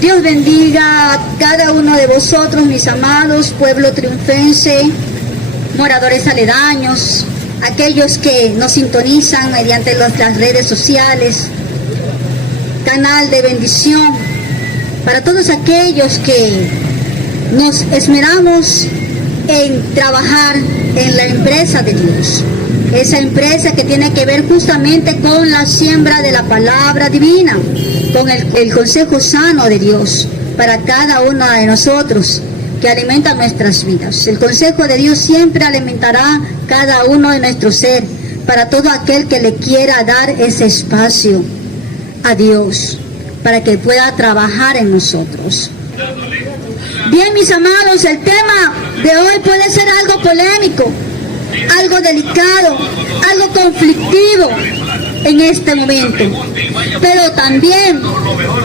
Dios bendiga a cada uno de vosotros, mis amados, pueblo triunfense, moradores aledaños, aquellos que nos sintonizan mediante las redes sociales, canal de bendición, para todos aquellos que nos esmeramos en trabajar en la empresa de Dios, esa empresa que tiene que ver justamente con la siembra de la palabra divina, con el consejo sano de Dios para cada uno de nosotros, que alimenta nuestras vidas. El consejo de Dios siempre alimentará cada uno de nuestro ser, para todo aquel que le quiera dar ese espacio a Dios, para que pueda trabajar en nosotros. Bien, mis amados, el tema de hoy puede ser algo polémico, algo delicado, algo conflictivo en este momento, pero también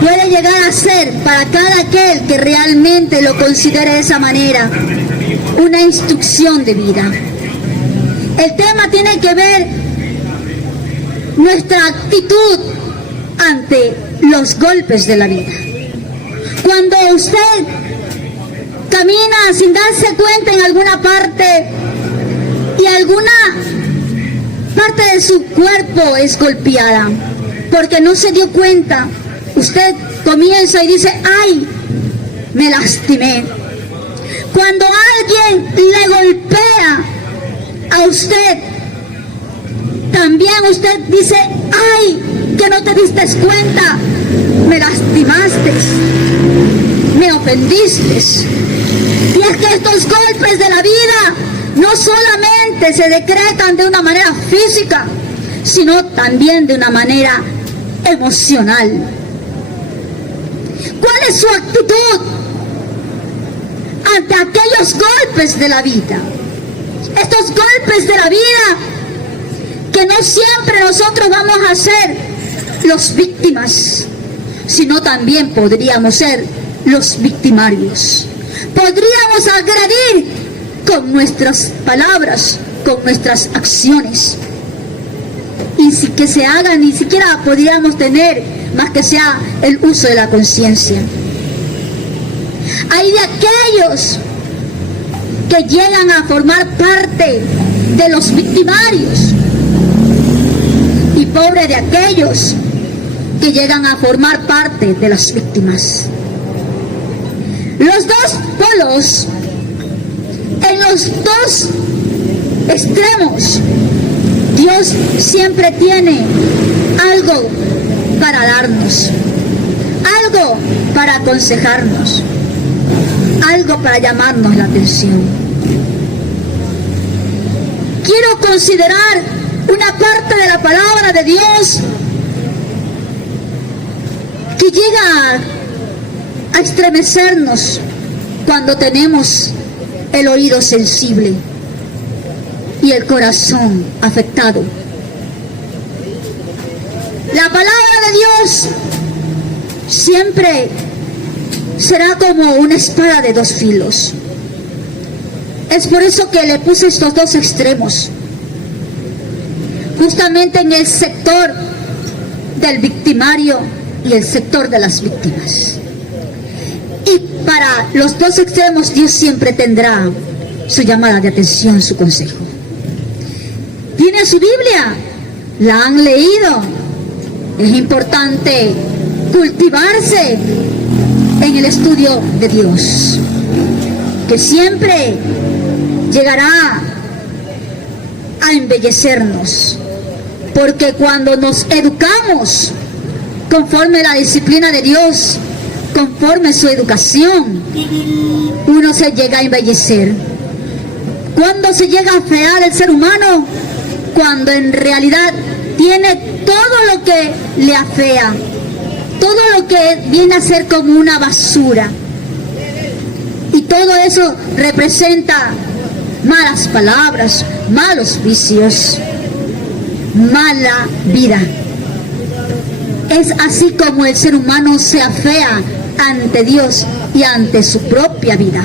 puede llegar a ser, para cada aquel que realmente lo considere de esa manera, una instrucción de vida. El tema tiene que ver nuestra actitud ante los golpes de la vida. Cuando usted camina sin darse cuenta en alguna parte y alguna parte de su cuerpo es golpeada porque no se dio cuenta, usted comienza y dice: ¡ay! Me lastimé. Cuando alguien le golpea a usted, también usted dice: ¡ay! Que no te diste cuenta, me lastimaste, me ofendiste. Y es que estos golpes de la vida no solamente se decretan de una manera física, sino también de una manera emocional. ¿Cuál es su actitud ante aquellos golpes de la vida? Estos golpes de la vida que no siempre nosotros vamos a ser los víctimas, sino también podríamos ser los victimarios. Podríamos agredir con nuestras palabras, con nuestras acciones, y si que se haga, ni siquiera podríamos tener más que sea el uso de la conciencia. Hay de aquellos que llegan a formar parte de los victimarios, y pobre de aquellos que llegan a formar parte de las víctimas. Los dos polos, en los dos extremos, Dios siempre tiene algo para darnos, algo para aconsejarnos, algo para llamarnos la atención. Quiero considerar una parte de la palabra de Dios que llega a estremecernos cuando tenemos el oído sensible y el corazón afectado. La palabra de Dios siempre será como una espada de dos filos. Es por eso que le puse estos dos extremos, justamente en el sector del victimario y el sector de las víctimas. Y para los dos extremos Dios siempre tendrá su llamada de atención, su consejo. ¿Tiene su Biblia? ¿La han leído? Es importante cultivarse en el estudio de Dios, que siempre llegará a embellecernos, porque cuando nos educamos conforme la disciplina de Dios, conforme su educación, uno se llega a embellecer. ¿Cuándo se llega a afear el ser humano? Cuando en realidad tiene todo lo que le afea, todo lo que viene a ser como una basura, y todo eso representa malas palabras, malos vicios, mala vida. Es así como el ser humano se afea ante Dios y ante su propia vida.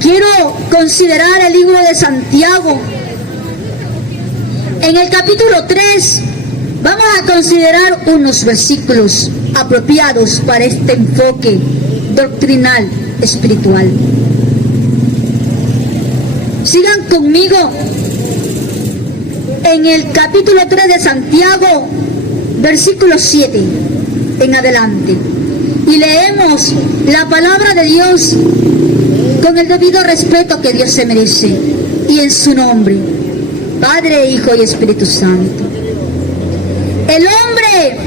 Quiero considerar el libro de Santiago. En el capítulo 3 vamos a considerar unos versículos apropiados para este enfoque doctrinal espiritual. Sigan conmigo en el capítulo 3 de Santiago, versículo 7 en adelante, y leemos la palabra de Dios con el debido respeto que Dios se merece, y en su nombre, Padre, Hijo y Espíritu Santo. El hombre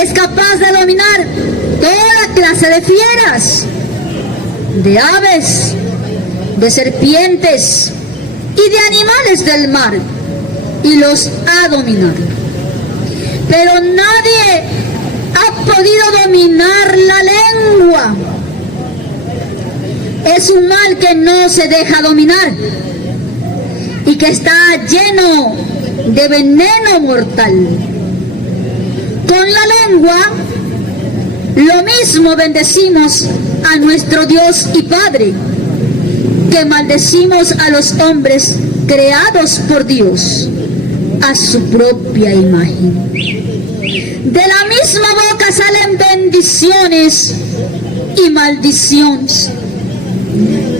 es capaz de dominar toda clase de fieras, de aves, de serpientes y de animales del mar, y los ha dominado. Pero nadie ha podido dominar la lengua. Es un mal que no se deja dominar y que está lleno de veneno mortal. Con la lengua, lo mismo bendecimos a nuestro Dios y Padre, que maldecimos a los hombres creados por Dios a su propia imagen. De la misma boca salen bendiciones y maldiciones.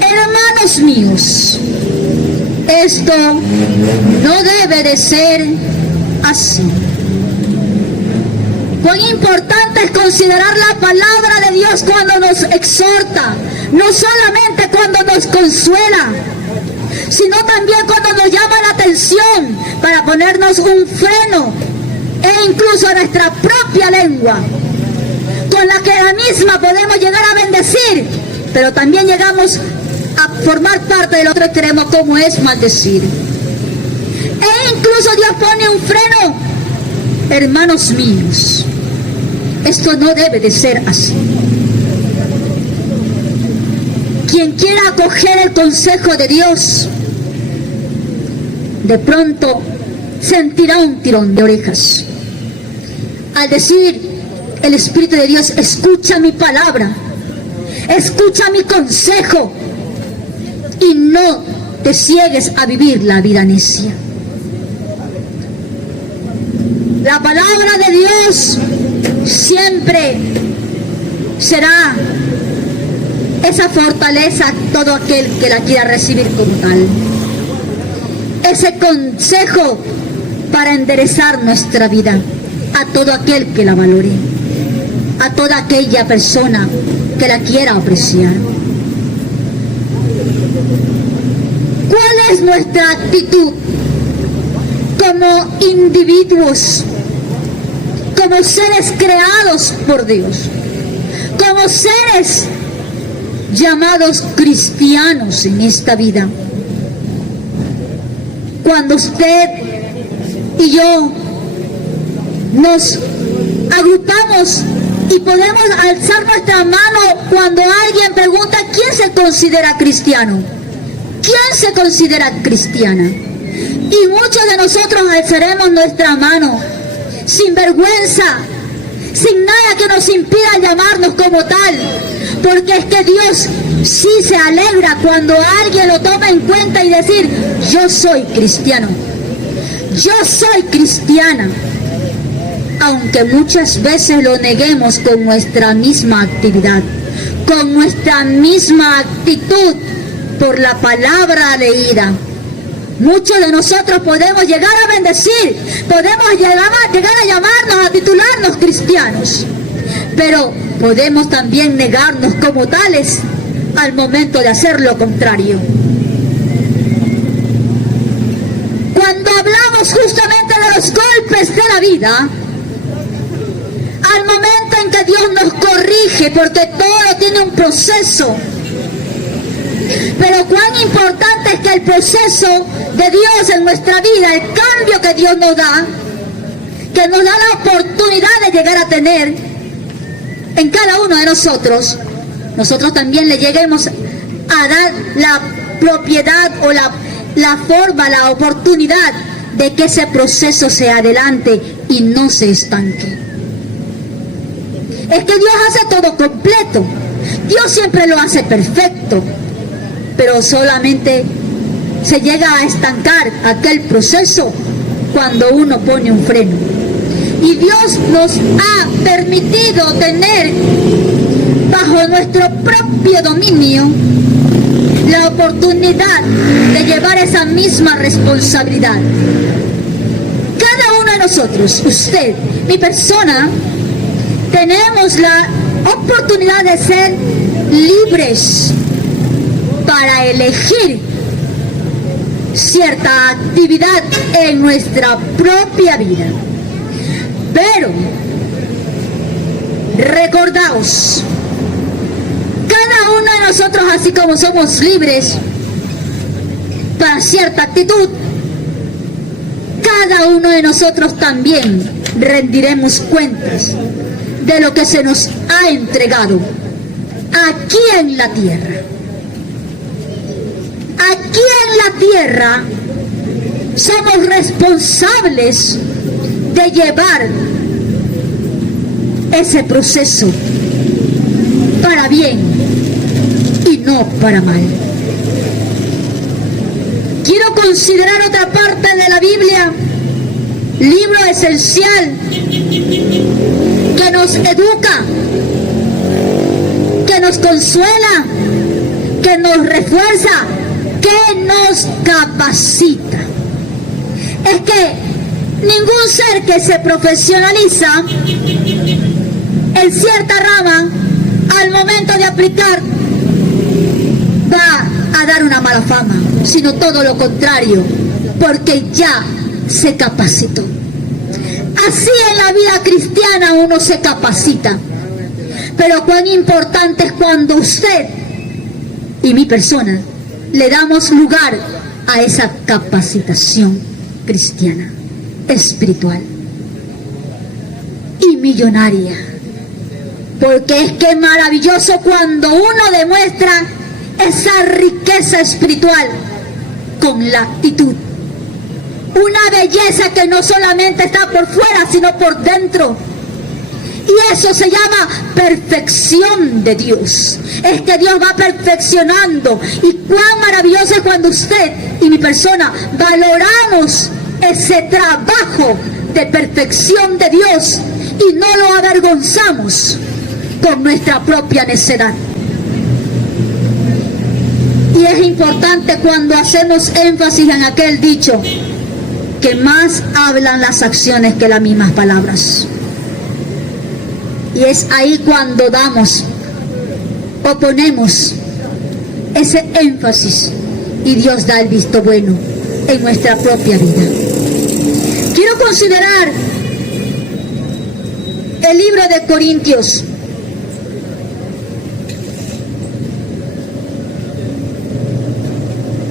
Hermanos míos, esto no debe de ser así. Cuán importante es considerar la palabra de Dios cuando nos exhorta, no solamente cuando nos consuela, sino también cuando nos llama la atención para ponernos un freno, e incluso nuestra propia lengua, con la que la misma podemos llegar a bendecir, pero también llegamos a formar parte del otro extremo, como es maldecir. E incluso Dios pone un freno. Hermanos míos, esto no debe de ser así. Quien quiera acoger el consejo de Dios, de pronto sentirá un tirón de orejas al decir: el Espíritu de Dios escucha mi palabra, escucha mi consejo, y no te ciegues a vivir la vida necia. La palabra de Dios siempre será esa fortaleza a todo aquel que la quiera recibir como tal. Ese consejo para enderezar nuestra vida a todo aquel que la valore, a toda aquella persona que la quiera apreciar. ¿Cuál es nuestra actitud como individuos, como seres creados por Dios, como seres llamados cristianos en esta vida? Cuando usted y yo nos agrupamos y podemos alzar nuestra mano cuando alguien pregunta: ¿quién se considera cristiano? ¿Quién se considera cristiana? Y muchos de nosotros alzaremos nuestra mano sin vergüenza, sin nada que nos impida llamarnos como tal, porque es que Dios sí se alegra cuando alguien lo toma en cuenta y decir: yo soy cristiano, yo soy cristiana, aunque muchas veces lo neguemos con nuestra misma actividad, con nuestra misma actitud por la palabra leída. Muchos de nosotros podemos llegar a bendecir, podemos llegar a llamarnos, a titularnos cristianos, pero podemos también negarnos como tales al momento de hacer lo contrario. Cuando hablamos justamente de los golpes de la vida, al momento en que Dios nos corrige, porque todo tiene un proceso, pero cuán importante es que el proceso de Dios en nuestra vida, el cambio que Dios nos da, que nos da la oportunidad de llegar a tener en cada uno de nosotros, nosotros también le lleguemos a dar la propiedad o la forma, la oportunidad de que ese proceso se adelante y no se estanque. Es que Dios hace todo completo, Dios siempre lo hace perfecto, pero solamente se llega a estancar aquel proceso cuando uno pone un freno. Y Dios nos ha permitido tener bajo nuestro propio dominio la oportunidad de llevar esa misma responsabilidad. Cada uno de nosotros, usted, mi persona, tenemos la oportunidad de ser libres para elegir cierta actividad en nuestra propia vida. Pero recordaos, cada uno de nosotros, así como somos libres para cierta actitud, cada uno de nosotros también rendiremos cuentas de lo que se nos ha entregado aquí en la tierra. Aquí en la tierra somos responsables de llevar ese proceso para bien y no para mal. Quiero considerar otra parte de la Biblia, libro esencial que nos educa, que nos consuela, que nos refuerza, que nos capacita. Es que ningún ser que se profesionaliza en cierta rama, al momento de aplicar, va a dar una mala fama, sino todo lo contrario, porque ya se capacitó. Así en la vida cristiana uno se capacita, pero cuán importante es cuando usted y mi persona le damos lugar a esa capacitación cristiana, espiritual y millonaria. Porque es que es maravilloso cuando uno demuestra esa riqueza espiritual con la actitud. Una belleza que no solamente está por fuera, sino por dentro. Y eso se llama perfección de Dios. Es que Dios va perfeccionando. Y cuán maravilloso es cuando usted y mi persona valoramos ese trabajo de perfección de Dios y no lo avergonzamos con nuestra propia necedad. Y es importante cuando hacemos énfasis en aquel dicho que más hablan las acciones que las mismas palabras. Y es ahí cuando damos o ponemos ese énfasis y Dios da el visto bueno en nuestra propia vida. Quiero considerar el libro de Corintios.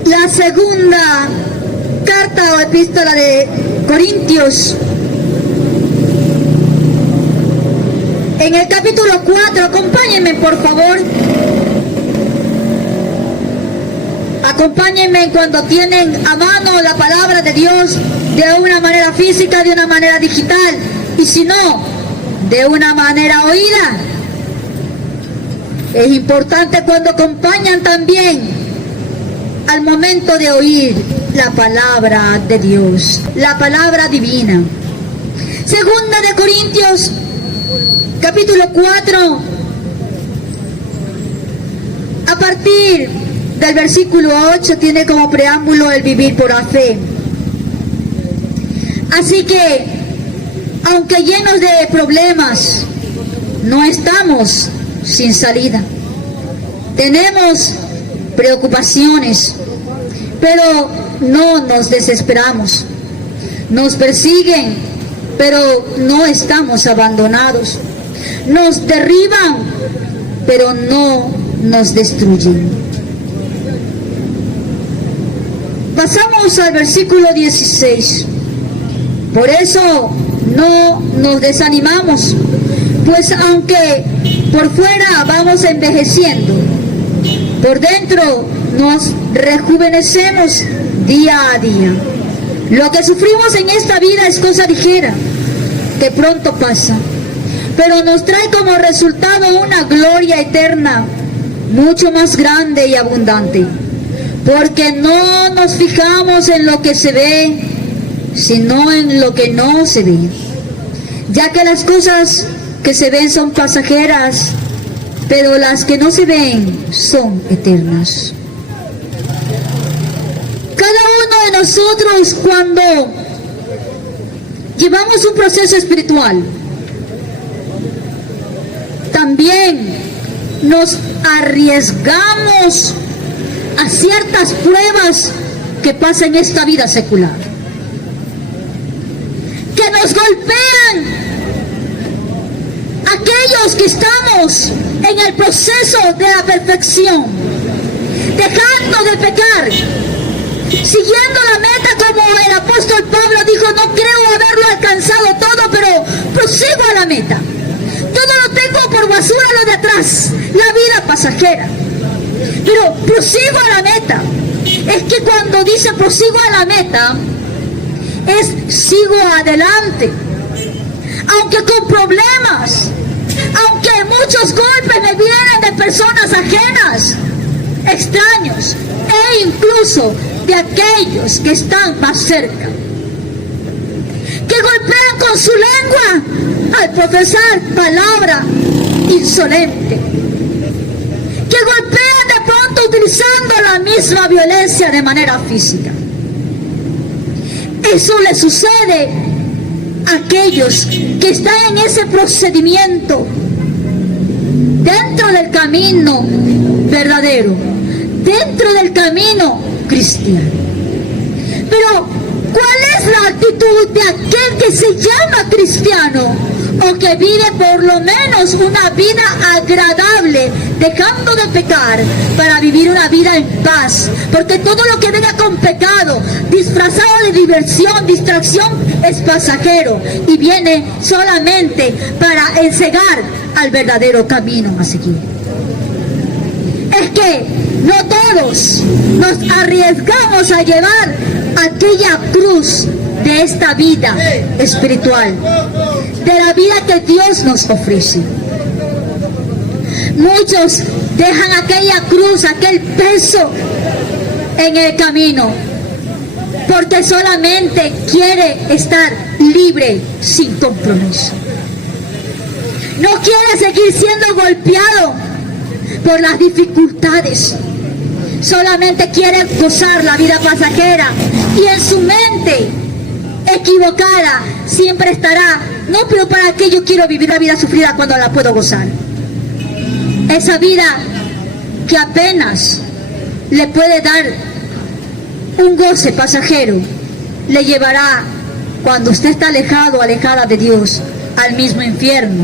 La segunda carta o epístola de Corintios. En el capítulo 4, acompáñenme por favor. Acompáñenme cuando tienen a mano la palabra de Dios, de una manera física, de una manera digital, y si no, de una manera oída. Es importante cuando acompañan también al momento de oír la palabra de Dios, la palabra divina. Segunda de Corintios, capítulo 4, a partir del versículo 8, tiene como preámbulo el vivir por la fe. Así que, aunque llenos de problemas, no estamos sin salida. Tenemos preocupaciones, pero no nos desesperamos. Nos persiguen, pero no estamos abandonados. Nos derriban, pero no nos destruyen. Pasamos al versículo 16. Por eso no nos desanimamos, pues aunque por fuera vamos envejeciendo, por dentro nos rejuvenecemos día a día. Lo que sufrimos en esta vida es cosa ligera, que pronto pasa, pero nos trae como resultado una gloria eterna, mucho más grande y abundante, porque no nos fijamos en lo que se ve, sino en lo que no se ve. ya que las cosas que se ven son pasajeras, pero las que no se ven son eternas. Cada uno de nosotros, cuando llevamos un proceso espiritual, también nos arriesgamos a ciertas pruebas que pasan en esta vida secular, que nos golpean aquellos que estamos en el proceso de la perfección, dejando de pecar, siguiendo la meta, como el apóstol Pablo dijo: no creo haberlo alcanzado todo, pero prosigo a la meta. Todo lo tengo por basura lo de atrás, la vida pasajera, pero prosigo a la meta. Es que cuando dice prosigo a la meta, es sigo adelante, aunque con problemas, aunque muchos golpes me vienen de personas ajenas, extraños, e incluso de aquellos que están más cerca, que golpean con su lengua al profesar palabra insolente, que golpean de pronto utilizando la misma violencia de manera física. Eso le sucede a aquellos que están en ese procedimiento dentro del camino verdadero, dentro del camino cristiano. Pero ¿cuál es la actitud de aquel que se llama cristiano o que vive por lo menos una vida agradable, dejando de pecar para vivir una vida en paz? Porque todo lo que venga con pecado, disfrazado de diversión, distracción, es pasajero y viene solamente para encegar al verdadero camino a seguir. Es que no todos nos arriesgamos a llevar aquella cruz de esta vida espiritual, de la vida que Dios nos ofrece. Muchos dejan aquella cruz, aquel peso en el camino, porque solamente quiere estar libre sin compromiso. No quiere seguir siendo golpeado por las dificultades. Solamente quiere gozar la vida pasajera, y en su mente equivocada siempre estará: no, pero ¿para qué yo quiero vivir la vida sufrida cuando la puedo gozar? Esa vida que apenas le puede dar un goce pasajero, le llevará, cuando usted está alejado o alejada de Dios, al mismo infierno,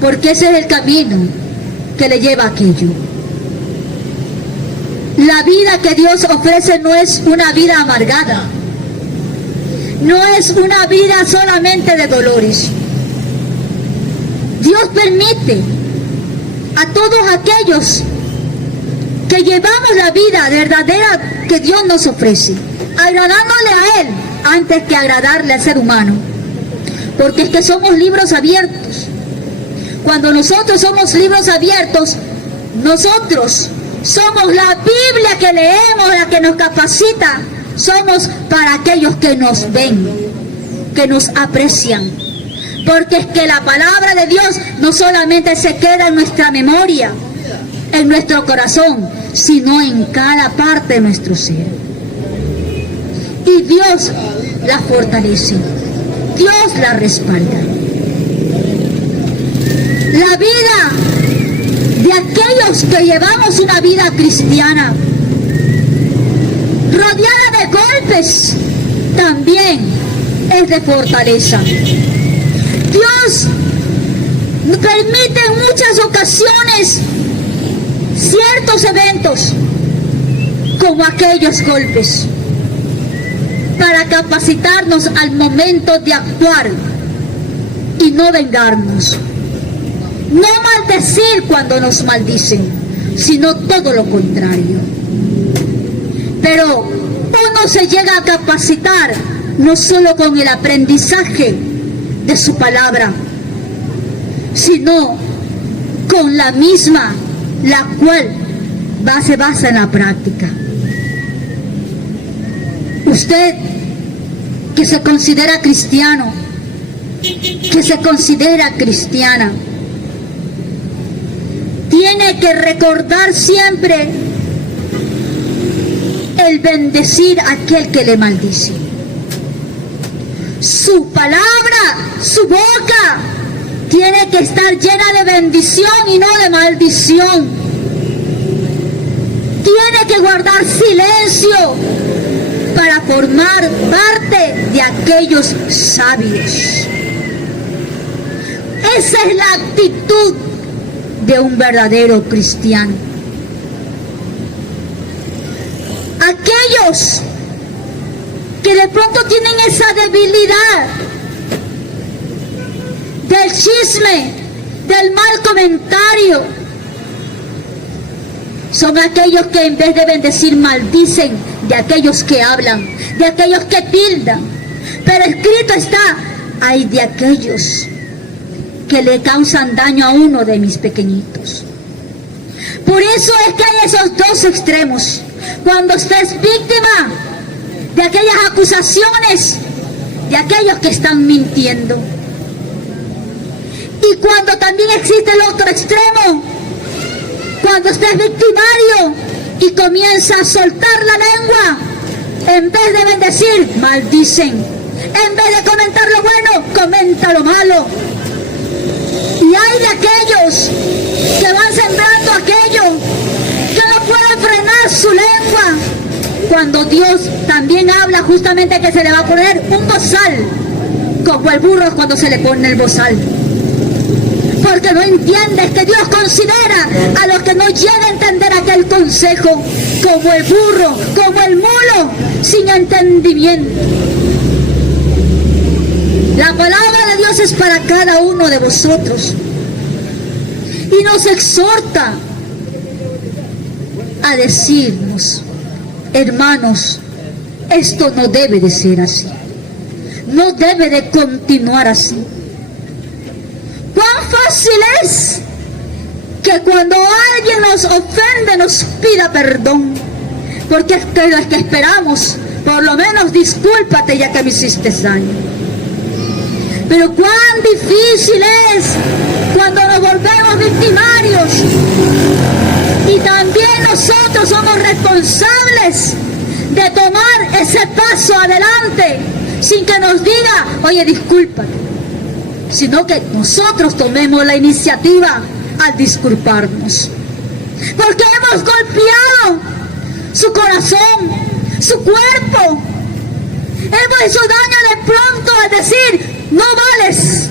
porque ese es el camino que le lleva a aquello. La vida que Dios ofrece no es una vida amargada, no es una vida solamente de dolores. Dios permite a todos aquellos que llevamos la vida verdadera que Dios nos ofrece, agradándole a Él antes que agradarle al ser humano, porque es que somos libros abiertos. Cuando nosotros somos libros abiertos, nosotros somos la Biblia que leemos, la que nos capacita. Somos para aquellos que nos ven, que nos aprecian. Porque es que la palabra de Dios no solamente se queda en nuestra memoria, en nuestro corazón, sino en cada parte de nuestro ser. Y Dios la fortalece, Dios la respalda. La vida de aquellos que llevamos una vida cristiana, rodeada de golpes, también es de fortaleza. Dios permite en muchas ocasiones ciertos eventos como aquellos golpes para capacitarnos al momento de actuar y no vengarnos, no maldecir cuando nos maldicen, sino todo lo contrario. Pero uno se llega a capacitar no solo con el aprendizaje de su palabra, sino con la misma, la cual se basa en la práctica. Usted que se considera cristiano, que se considera cristiana tiene que recordar siempre el bendecir a aquel que le maldice. Su palabra, su boca, tiene que estar llena de bendición y no de maldición. Tiene que guardar silencio para formar parte de aquellos sabios. Esa es la actitud de un verdadero cristiano. Aquellos que de pronto tienen esa debilidad del chisme, del mal comentario, son aquellos que en vez de bendecir maldicen de aquellos que hablan, de aquellos que tildan. Pero escrito está, hay de aquellos que le causan daño a uno de mis pequeñitos. Por eso es que hay esos dos extremos. Cuando usted es víctima de aquellas acusaciones, de aquellos que están mintiendo. Y cuando también existe el otro extremo, cuando usted es victimario y comienza a soltar la lengua, en vez de bendecir, maldicen. En vez de comentar lo bueno, comenta lo malo. Y hay de aquellos que van sembrando aquello, que no pueden frenar su lengua. Cuando Dios también habla justamente que se le va a poner un bozal, como el burro cuando se le pone el bozal. Porque no entiendes que Dios considera a los que no llegan a entender aquel consejo, como el burro, como el mulo, sin entendimiento. La palabra de Dios es para cada uno de vosotros y nos exhorta a decirnos, hermanos, esto no debe de ser así, no debe de continuar así. ¡Cuán fácil es que cuando alguien nos ofende nos pida perdón! Porque es que esperamos, por lo menos discúlpate ya que me hiciste daño. Pero cuán difícil es cuando nos volvemos victimarios y también nosotros somos responsables de tomar ese paso adelante sin que nos diga, oye, discúlpate, sino que nosotros tomemos la iniciativa al disculparnos. Porque hemos golpeado su corazón, su cuerpo. Hemos hecho daño de pronto al decir, no vales,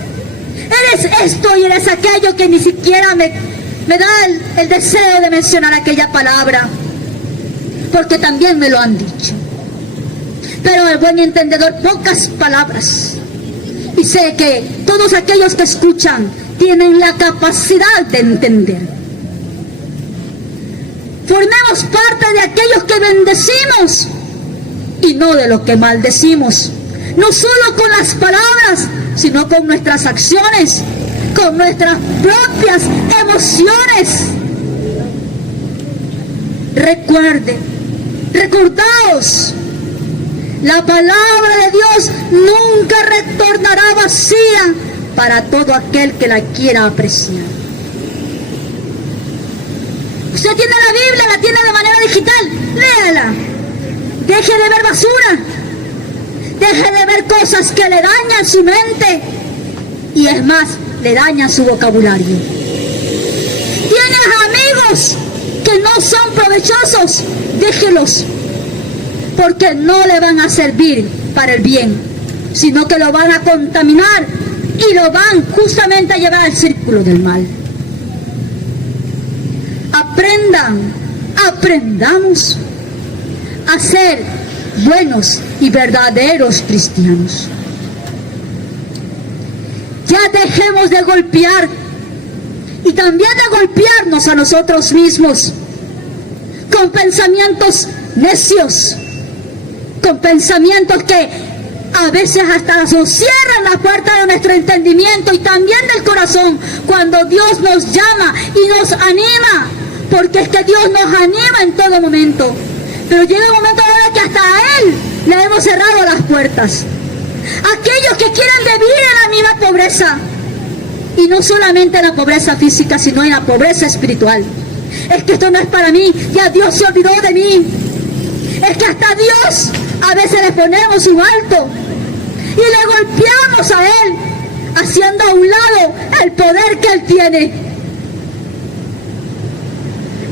eres esto y eres aquello, que ni siquiera me da el deseo de mencionar aquella palabra, porque también me lo han dicho. Pero el buen entendedor, pocas palabras. Y sé que todos aquellos que escuchan tienen la capacidad de entender. Formemos parte de aquellos que bendecimos y no de los que maldecimos. No solo con las palabras, sino con nuestras acciones, con nuestras propias emociones. Recordaos, la palabra de Dios nunca retornará vacía para todo aquel que la quiera apreciar. Usted tiene la Biblia, la tiene de manera digital, léala. Deje de ver basura. Deje de ver cosas que le dañan su mente y es más, le dañan su vocabulario. Tienes amigos que no son provechosos, déjelos, porque no le van a servir para el bien, sino que lo van a contaminar y lo van justamente a llevar al círculo del mal. Aprendamos a ser buenos y verdaderos cristianos. Ya dejemos de golpear y también de golpearnos a nosotros mismos con pensamientos necios, con pensamientos que a veces hasta nos cierran la puerta de nuestro entendimiento y también del corazón, cuando Dios nos llama y nos anima, porque es que Dios nos anima en todo momento. Pero llega un momento ahora que hasta a Él le hemos cerrado las puertas. aquellos que quieren vivir en la misma pobreza, y no solamente en la pobreza física, sino en la pobreza espiritual. Es que esto no es para mí, ya Dios se olvidó de mí. Es que hasta Dios a veces le ponemos un alto y le golpeamos a Él, haciendo a un lado el poder que Él tiene.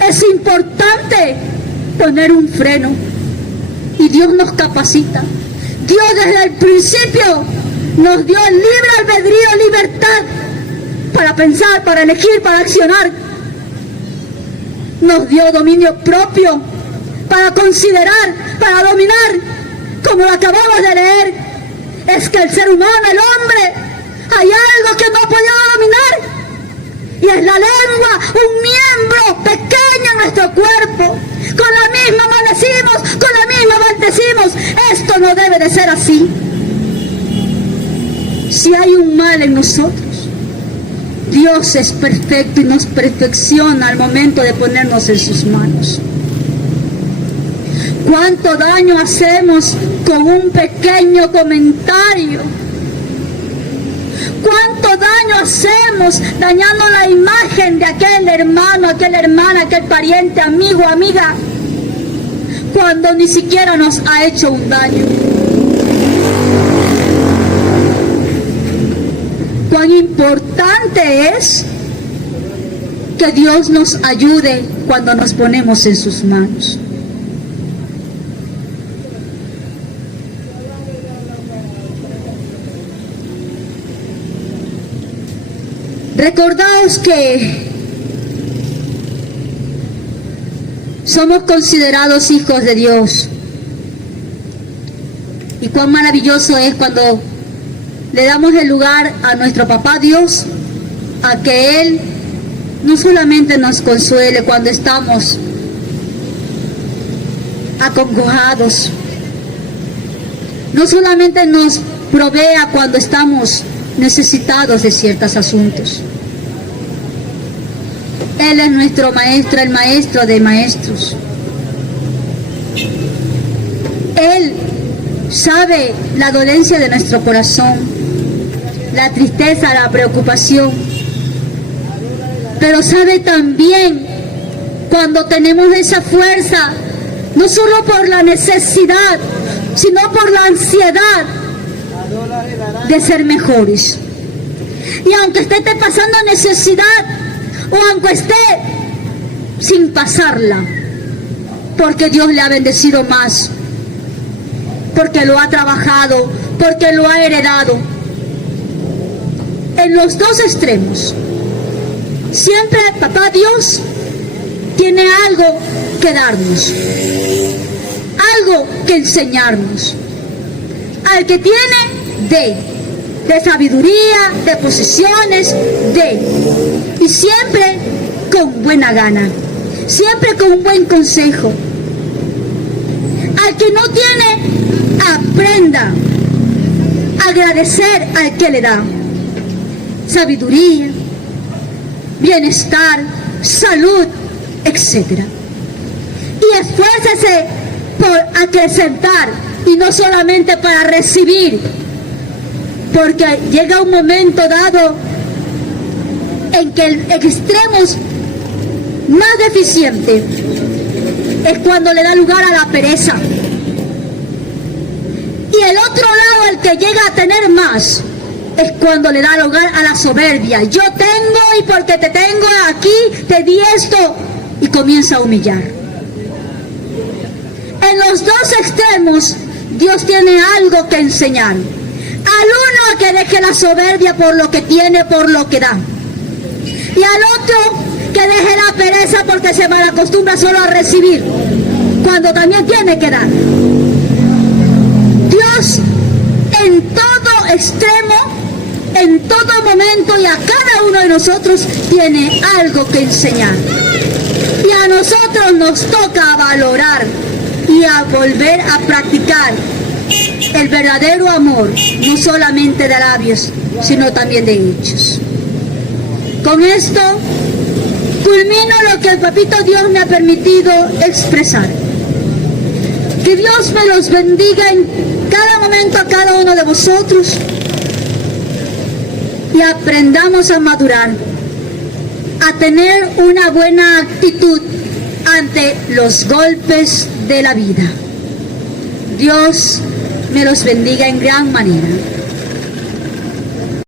Es importante poner un freno, y Dios nos capacita. Dios desde el principio nos dio el libre albedrío, libertad para pensar, para elegir, para accionar. Nos dio dominio propio para considerar, para dominar, como lo acabamos de leer. Es que el ser humano, el hombre, hay algo que no podía dominar, y es la lengua, un miembro pequeño en nuestro cuerpo. Con la misma maldecimos, con la misma maldecimos. Esto no debe de ser así. Si hay un mal en nosotros, Dios es perfecto y nos perfecciona al momento de ponernos en sus manos. ¿Cuánto daño hacemos con un pequeño comentario? ¿Cuánto daño hacemos dañando la imagen de aquel hermano, aquella hermana, aquel pariente, amigo, amiga, cuando ni siquiera nos ha hecho un daño? Cuán importante es que Dios nos ayude cuando nos ponemos en sus manos. Recordaos que somos considerados hijos de Dios, y cuán maravilloso es cuando le damos el lugar a nuestro papá Dios, a que Él no solamente nos consuele cuando estamos acongojados, no solamente nos provea cuando estamos necesitados de ciertos asuntos. Él es nuestro maestro, el maestro de maestros. Él sabe la dolencia de nuestro corazón, la tristeza, la preocupación, pero sabe también cuando tenemos esa fuerza, no solo por la necesidad, sino por la ansiedad de ser mejores. Y aunque usted esté pasando necesidad, o aunque esté sin pasarla, porque Dios le ha bendecido más, porque lo ha trabajado, porque lo ha heredado. En los dos extremos, siempre papá Dios tiene algo que darnos, algo que enseñarnos. Al que tiene, de sabiduría, de posesiones, y siempre con buena gana, siempre con un buen consejo. Al que no tiene, aprenda a agradecer al que le da sabiduría, bienestar, salud, etc. Y esfuércese por acrecentar, y no solamente para recibir, porque llega un momento dado en que el extremo más deficiente es cuando le da lugar a la pereza, y el otro lado, el que llega a tener más, es cuando le da lugar a la soberbia. Yo tengo, y porque te tengo aquí, te di esto, y comienza a humillar. En los dos extremos, Dios tiene algo que enseñar. Al uno, a que deje la soberbia por lo que tiene, por lo que da. Y al otro, que deje la pereza porque se malacostumbra solo a recibir, cuando también tiene que dar. Dios en todo extremo, en todo momento, y a cada uno de nosotros tiene algo que enseñar. Y a nosotros nos toca valorar y a volver a practicar el verdadero amor, no solamente de labios, sino también de hechos. Con esto culmino lo que el papito Dios me ha permitido expresar. Que Dios me los bendiga en cada momento momento a cada uno de vosotros y aprendamos a madurar, a tener una buena actitud ante los golpes de la vida. Dios me los bendiga en gran manera.